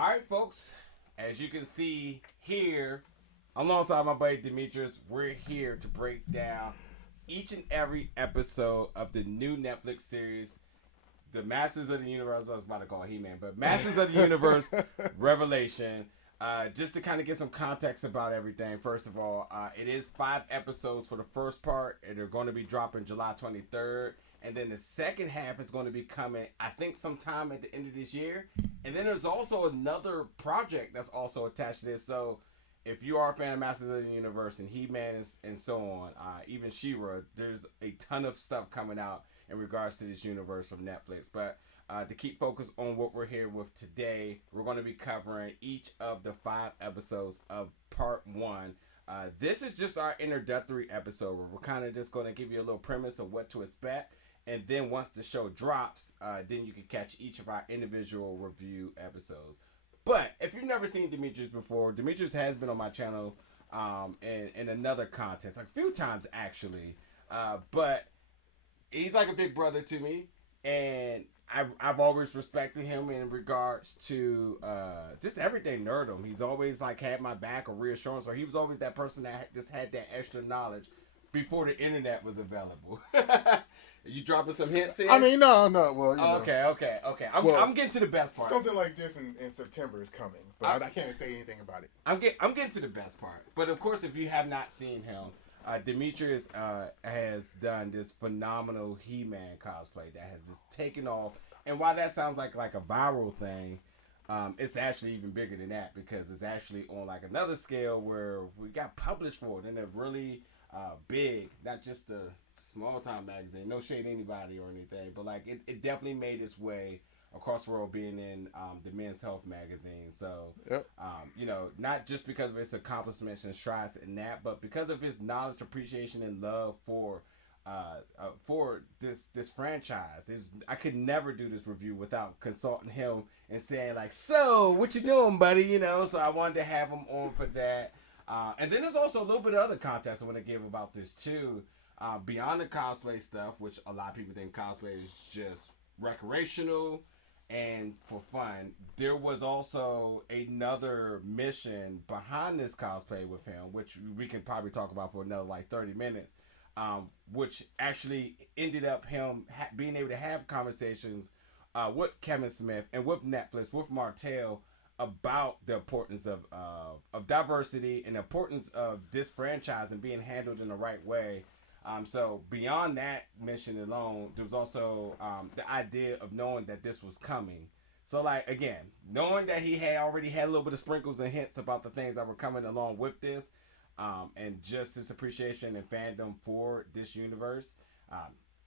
All right, folks. As you can see here, alongside my buddy Demetrius, we're here to break down each and every episode of the new Netflix series, The Masters of the Universe. I was about to call it He-Man, but Masters of the Universe Revelation. Just to kind of get some context about everything. First of all, it is 5 episodes for the first part, and they're going to be dropping July 23rd. And then the second half is going to be coming, I think, sometime at the end of this year. And then there's also another project that's also attached to this. So if you are a fan of Masters of the Universe and He-Man and so on, even She-Ra, there's a ton of stuff coming out in regards to this universe from Netflix. But to keep focused on what we're here with today, we're going to be covering each of the 5 episodes of part 1. This is just our introductory episode where we're kind of just going to give you a little premise of what to expect. And then once the show drops, then you can catch each of our individual review episodes. But if you've never seen Demetrius before, Demetrius has been on my channel in another contest, like a few times actually. But he's like a big brother to me. And I've always respected him in regards to just everything nerdom. He's always like had my back or reassurance, or he was always that person that just had that extra knowledge before the internet was available. You dropping some hints here? I mean, no. Well, you know. Okay. I'm getting to the best part. Something like this in September is coming, but I can't say anything about it. I'm getting to the best part. But of course, if you have not seen him, Demetrius has done this phenomenal He-Man cosplay that has just taken off. And while that sounds like a viral thing, it's actually even bigger than that because it's actually on like another scale where we got published for it in a really big, not just a small time magazine. No shade to anybody or anything, but like it definitely made its way across the world, being in the Men's Health magazine. So, yep. Not just because of its accomplishments and strides in that, but because of his knowledge, appreciation, and love for this franchise. I could never do this review without consulting him and saying like, "So, what you doing, buddy?" So I wanted to have him on for that. And then there's also a little bit of other context I want to give about this too. Beyond the cosplay stuff, which a lot of people think cosplay is just recreational and for fun, there was also another mission behind this cosplay with him, which we can probably talk about for another like 30 minutes, which actually ended up him being able to have conversations with Kevin Smith and with Netflix, with Martell, about the importance of diversity and the importance of this franchise and being handled in the right way. So beyond that mission alone, there was also the idea of knowing that this was coming. So like, again, knowing that he had already had a little bit of sprinkles and hints about the things that were coming along with this, and just his appreciation and fandom for this universe.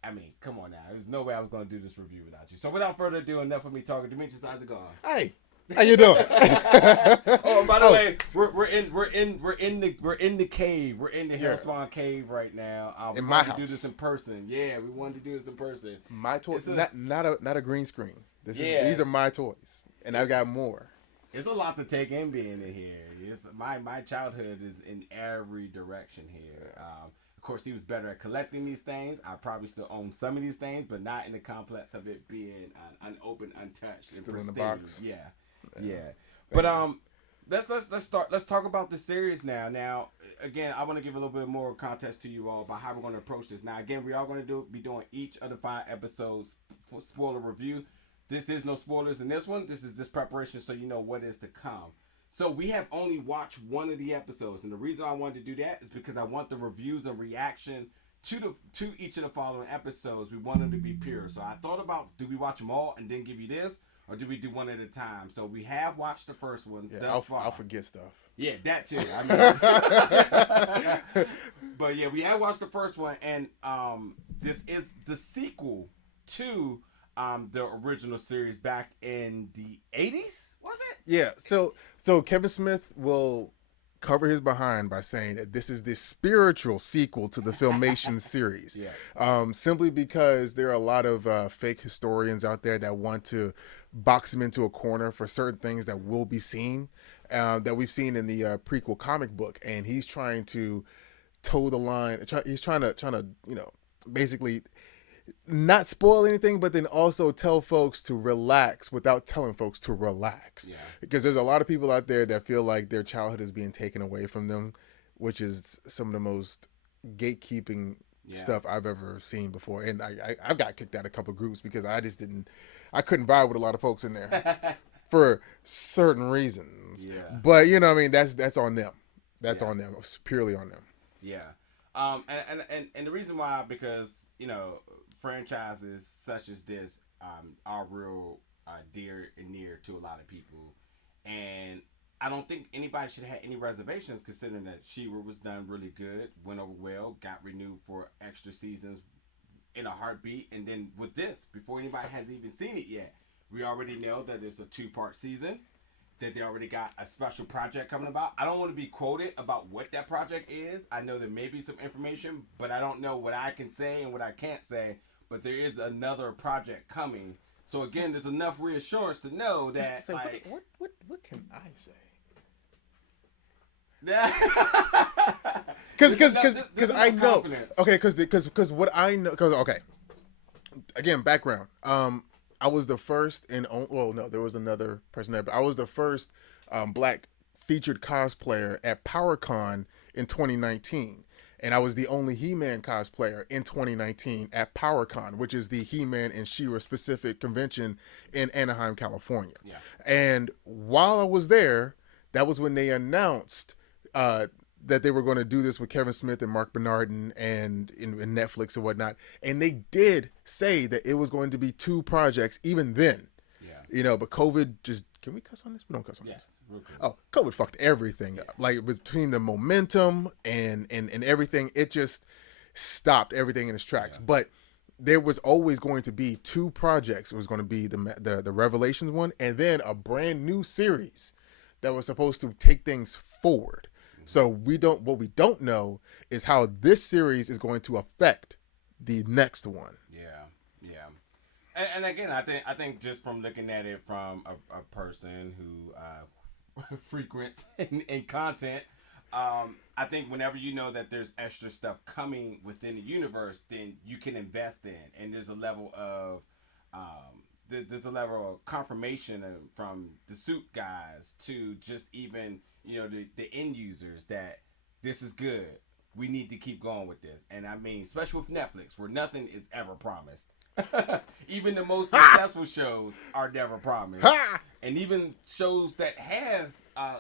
I mean, come on now. There's no way I was going to do this review without you. So without further ado, enough of me talking. Demetrius, how's it going? Hey. How you doing? Oh, by the way, we're in the cave. We're in the Hellspawn cave right now. In my house. Do this in person. Yeah, we wanted to do this in person. My toys, not a green screen. These are my toys, and I've got more. It's a lot to take in being in here. My childhood is in every direction here. Of course, he was better at collecting these things. I probably still own some of these things, but not in the complex of it being unopened, untouched, still and in the pristine. box. Yeah. But let's start. Let's talk about the series now. Now, again, I want to give a little bit more context to you all about how we're going to approach this. Now, again, we are going to be doing each of the 5 episodes for spoiler review. This is no spoilers in this one. This is just preparation so you know what is to come. So we have only watched one of the episodes, and the reason I wanted to do that is because I want the reviews and reaction to each of the following episodes. We want them to be pure. So I thought about, do we watch them all and then give you this, or do we do one at a time? So we have watched the first one thus far. I'll forget stuff. Yeah, that too. But yeah, we have watched the first one, and this is the sequel to the original series back in the 80s, was it? Yeah, so Kevin Smith will cover his behind by saying that this is the spiritual sequel to the Filmation series. Yeah. Simply because there are a lot of fake historians out there that want to box him into a corner for certain things that will be seen, that we've seen in the prequel comic book, and he's trying to toe the line. He's trying to basically not spoil anything, but then also tell folks to relax without telling folks to relax. Yeah. Because there's a lot of people out there that feel like their childhood is being taken away from them, which is some of the most gatekeeping stuff I've ever seen before. And I've got kicked out of a couple of groups because I couldn't vibe with a lot of folks in there for certain reasons. Yeah. But you know what I mean? That's on them. That's on them. It's purely on them. Yeah. And the reason why, because, you know, franchises such as this are real dear and near to a lot of people. And I don't think anybody should have any reservations, considering that She-Ra was done really good, went over well, got renewed for extra seasons in a heartbeat. And then with this, before anybody has even seen it yet, we already know that it's a 2-part season, that they already got a special project coming about. I don't want to be quoted about what that project is. I know there may be some information, but I don't know what I can say and what I can't say. But there is another project coming. So again, there's enough reassurance to know that, like, what can I say? Because I know. Confidence. Okay, because what I know. Because okay, again, background. I was the first there was another person there, but I was the first black featured cosplayer at PowerCon in 2019. And I was the only He-Man cosplayer in 2019 at PowerCon, which is the He-Man and She-Ra specific convention in Anaheim, California. Yeah. And while I was there, that was when they announced that they were going to do this with Kevin Smith and Mark Bernardin and in Netflix and whatnot. And they did say that it was going to be 2 projects even then. Yeah. You know, but COVID just... Can we cuss on this? We don't cuss on this. Oh, COVID fucked everything up. Like, between the momentum and everything, it just stopped everything in its tracks. Yeah. But there was always going to be 2 projects. It was going to be the Revelations one, and then a brand new series that was supposed to take things forward. Mm-hmm. So what we don't know is how this series is going to affect the next one. Yeah. And again, I think just from looking at it from a person who frequents in content, I think whenever you know that there's extra stuff coming within the universe, then you can invest in, and there's a level of confirmation from the suit guys to just even, you know, the end users that this is good. We need to keep going with this. And I mean, especially with Netflix, where nothing is ever promised. Even the most successful shows are never promised. And even shows that have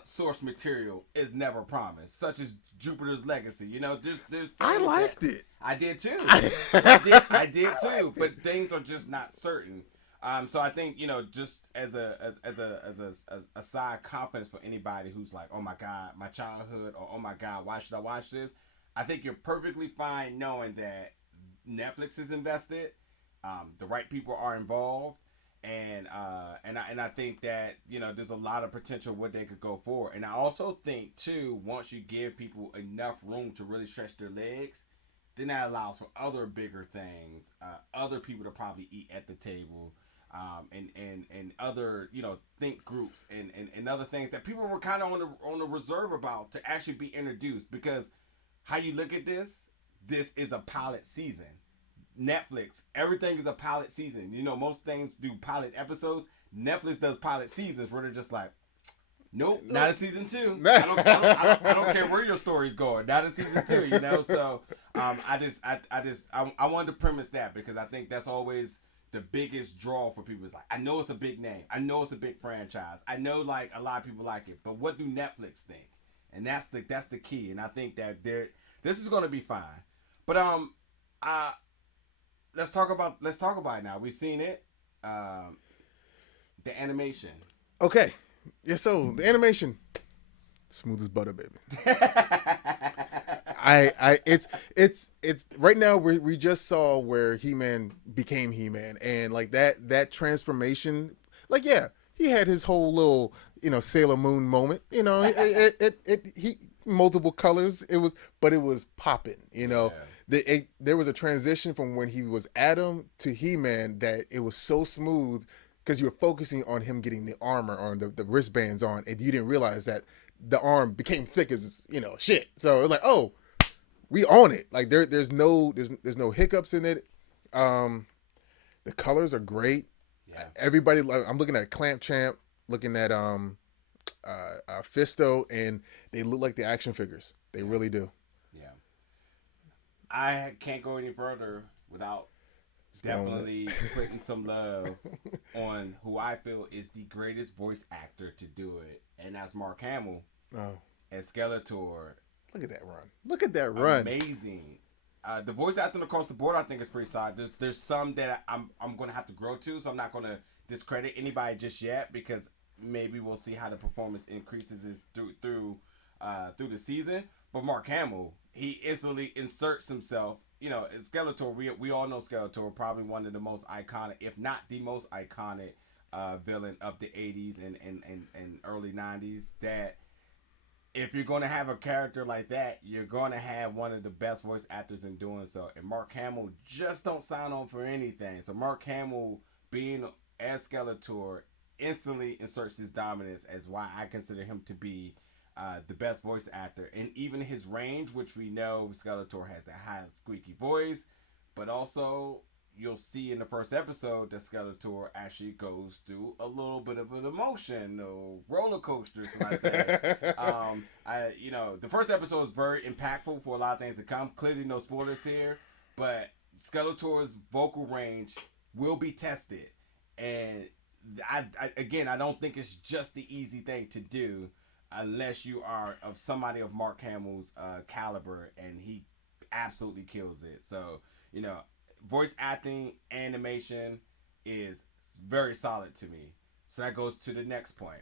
source material is never promised, such as Jupiter's Legacy. You know, there's I liked it. I did too. I did too. But things are just not certain. So I think, you know, just as a side confidence for anybody who's like, oh my God, my childhood, or oh my God, why should I watch this? I think you're perfectly fine knowing that Netflix is invested. The right people are involved, and I think that, you know, there's a lot of potential where they could go forward. And I also think too, once you give people enough room to really stretch their legs, then that allows for other bigger things, other people to probably eat at the table, and other, you know, think groups and other things that people were kind of on the reserve about to actually be introduced. Because how you look at this is a pilot season. Netflix, everything is a pilot season. You know, most things do pilot episodes. Netflix does pilot seasons where they're just like, nope, not a season 2. I don't care where your story's going. Not a season 2. You know, so I wanted to premise that, because I think that's always the biggest draw for people. Is like, I know it's a big name. I know it's a big franchise. I know, like, a lot of people like it. But what do Netflix think? And that's the key. And I think that this is going to be fine. But let's talk about it now. We've seen it. The animation. Okay. Yeah, so the animation, smooth as butter, baby. It's right now we just saw where He-Man became He-Man, and like that transformation, like, yeah, he had his whole little, you know, Sailor Moon moment, you know, he multiple colors, it was popping, you know. Yeah. There was a transition from when he was Adam to He-Man that it was so smooth, because you were focusing on him getting the armor on, the wristbands on, and you didn't realize that the arm became thick as, you know, shit. So it was like, oh, we own it. Like there's no hiccups in it. The colors are great. Yeah. Everybody, I'm looking at Clamp Champ, looking at Fisto, and they look like the action figures. They really do. Yeah. I can't go any further without definitely putting some love on who I feel is the greatest voice actor to do it, and that's Mark Hamill as Skeletor. Look at that run. Look at that run. Amazing. The voice acting across the board, I think, is pretty solid. There's some that I'm going to have to grow to, so I'm not going to discredit anybody just yet, because maybe we'll see how the performance increases through the season. But Mark Hamill, he instantly inserts himself. You know, Skeletor. We all know Skeletor, probably one of the most iconic, if not the most iconic, villain of the '80s and early '90s. That if you're going to have a character like that, you're going to have one of the best voice actors in doing so. And Mark Hamill just don't sign on for anything. So Mark Hamill being as Skeletor instantly inserts his dominance as why I consider him to be the best voice actor. And even his range, which we know Skeletor has the highest squeaky voice, but also you'll see in the first episode that Skeletor actually goes through a little bit of an emotion, or roller coaster, so I say. The first episode is very impactful for a lot of things to come. Clearly, no spoilers here, but Skeletor's vocal range will be tested, and I don't think it's just the easy thing to do unless you are of somebody of Mark Hamill's caliber, and he absolutely kills it. So, voice acting, animation is very solid to me. So that goes to the next point.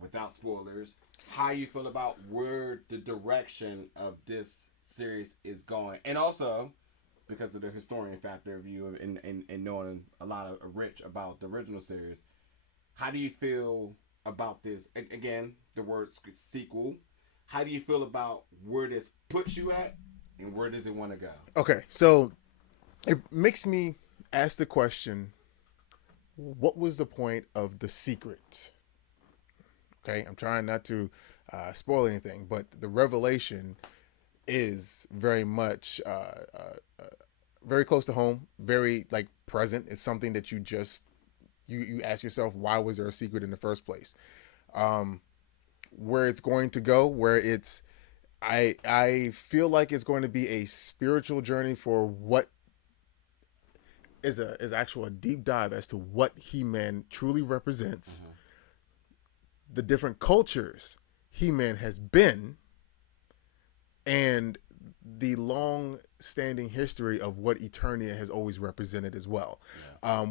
Without spoilers, how you feel about where the direction of this series is going. And also, because of the historian factor of you and knowing a lot of rich about the original series, how do you feel about this? Again, the word sequel. How do you feel about where this puts you at, and where does it want to go? Okay, so it makes me ask the question, what was the point of the secret? Okay, I'm trying not to spoil anything, but the revelation is very much very close to home, very present. It's something that you just you ask yourself, why was there a secret in the first place? Where it's going to go, I feel like it's going to be a spiritual journey for what is actual a deep dive as to what He-Man truly represents, the different cultures He-Man has been, and the long-standing history of what Eternia has always represented as well,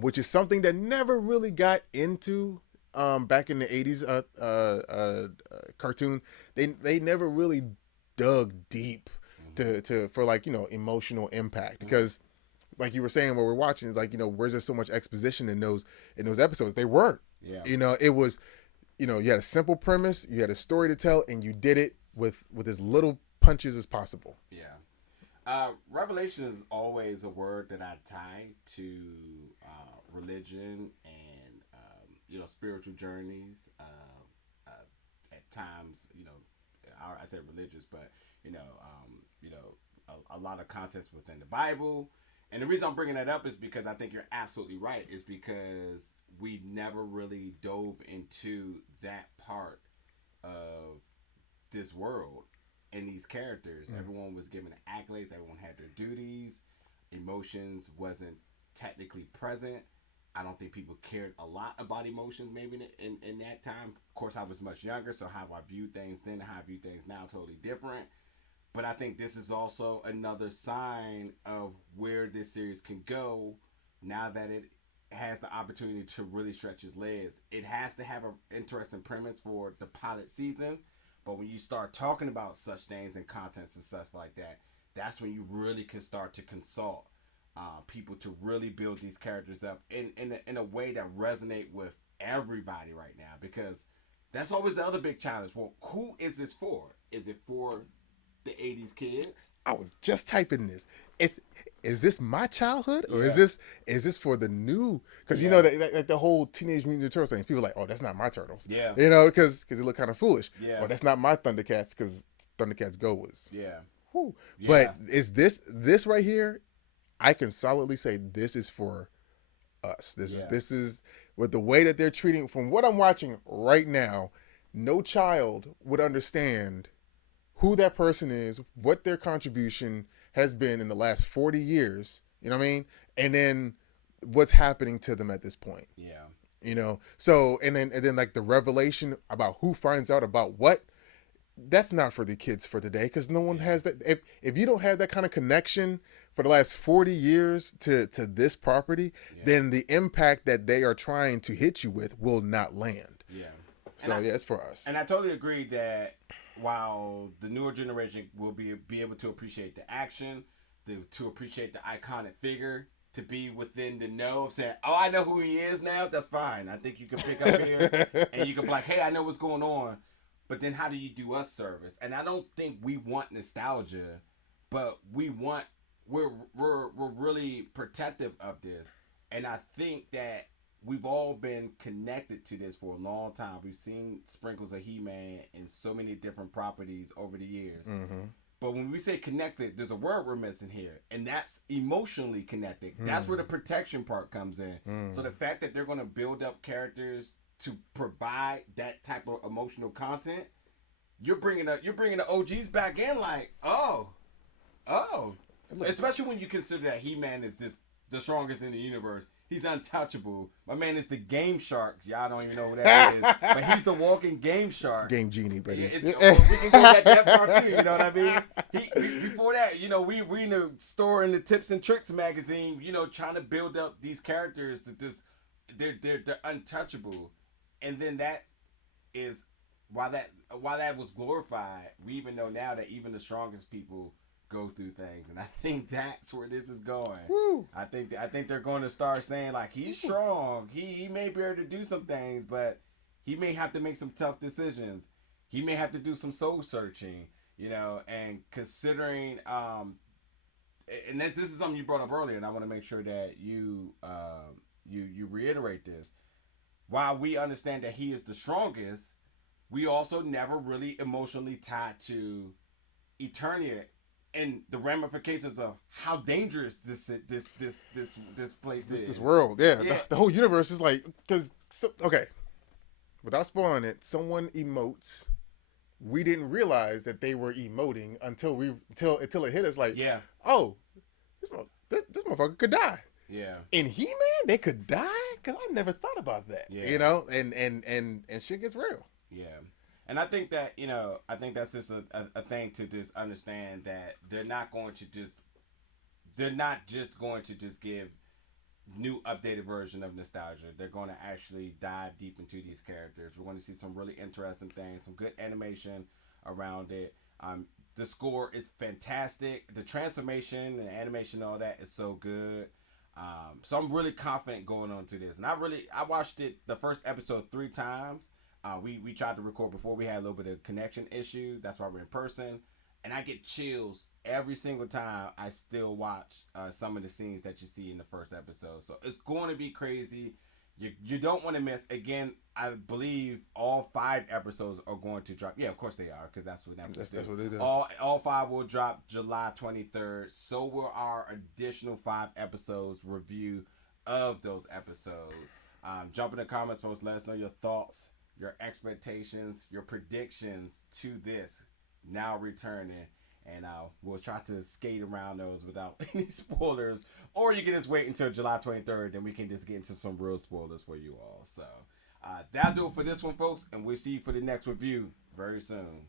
which is something that never really got into back in the 80s cartoon. They never really dug deep for emotional impact, because like you were saying, what we're watching is where's there so much exposition in those episodes? They weren't. It was, you had a simple premise, you had a story to tell, and you did it with as little punches as possible. Revelation is always a word that I tie to religion and spiritual journeys. At times, I say religious, but a lot of context within the Bible. And the reason I'm bringing that up is because I think you're absolutely right. Is because we never really dove into that part of this world and these characters. Everyone was given accolades. Everyone had their duties. Emotions wasn't technically present. I don't think people cared a lot about emotions maybe in that time. Of course, I was much younger, so how I viewed things then and how I view things now totally different. But I think this is also another sign of where this series can go now that it has the opportunity to really stretch its legs. It has to have an interesting premise for the pilot season, but when you start talking about such things and contents and stuff like that, that's when you really can start to consult people to really build these characters up in a way that resonate with everybody right now, because that's always the other big challenge. Well, who is this for? Is it for the 80s kids? I was just typing this. Is this my childhood, or is this for the new? Because the whole Teenage Mutant Ninja Turtles thing. People are like, oh, that's not my Turtles. Because it looked kind of foolish. Or that's not my Thundercats, because Thundercats Go was. But is this right here? I can solidly say this is for us. Yeah. This is with the way that they're treating. From what I'm watching right now, no child would understand who that person is, what their contribution has been in the last 40 years. You know what I mean? And then what's happening to them at this point. Yeah. You know, so and then like the revelation about who finds out about what, that's not for the kids for today, because no one has that. If you don't have that kind of connection for the last 40 years to this property, then the impact that they are trying to hit you with will not land. Yeah. So it's for us. And I totally agree that while the newer generation will be able to appreciate the action, to appreciate the iconic figure, to be within the know of saying, oh, I know who he is now, that's fine. I think you can pick up here and you can be like, hey, I know what's going on. But then how do you do us service? And I don't think we want nostalgia, but we're really protective of this. And I think that we've all been connected to this for a long time. We've seen sprinkles of He-Man in so many different properties over the years. Mm-hmm. But when we say connected, there's a word we're missing here, and that's emotionally connected. That's where the protection part comes in. So the fact that they're going to build up characters to provide that type of emotional content, you're bringing the OGs back in, like, oh, especially when you consider that He-Man is the strongest in the universe. He's untouchable. My man is the Game Shark. Y'all don't even know what that is, but he's the walking Game Shark. Game Genie, baby. We can go that far too. You know what I mean? Before that, you know, we in the store in the Tips and Tricks magazine, you know, trying to build up these characters that just they're untouchable, and then that is while that was glorified. We even know now that even the strongest people go through things, and I think that's where this is going. Woo. I think they're going to start saying, like, he's strong, he may be able to do some things, but he may have to make some tough decisions. He may have to do some soul searching, you know, and considering and this is something you brought up earlier, and I want to make sure that you reiterate this. While we understand that he is the strongest, we also never really emotionally tied to Eternia and the ramifications of how dangerous this place is. This world, yeah. The whole universe is like, because okay, without spoiling it, someone emotes. We didn't realize that they were emoting until it hit us. Like, oh, this motherfucker could die. Yeah. In He-Man, they could die, because I never thought about that. Yeah. You know, and shit gets real. Yeah. And I think that, you know, that's just a thing to just understand that they're not just going to just give new updated version of nostalgia. They're going to actually dive deep into these characters. We're going to see some really interesting things, some good animation around it. The score is fantastic. The transformation and animation, all that is so good. So I'm really confident going on to this. And I watched it, the first episode, 3 times. We tried to record before. We had a little bit of connection issue. That's why we're in person. And I get chills every single time I still watch some of the scenes that you see in the first episode. So it's going to be crazy. You don't want to miss. Again, I believe all 5 episodes are going to drop. Yeah, of course they are, because that's what Netflix That's what they do. All 5 will drop July 23rd. So will our additional 5 episodes review of those episodes. Jump in the comments for us. Let us know your thoughts, your expectations, your predictions to this now returning, and we'll try to skate around those without any spoilers, or you can just wait until July 23rd, then we can just get into some real spoilers for you all. So that'll do it for this one, folks, and we'll see you for the next review very soon.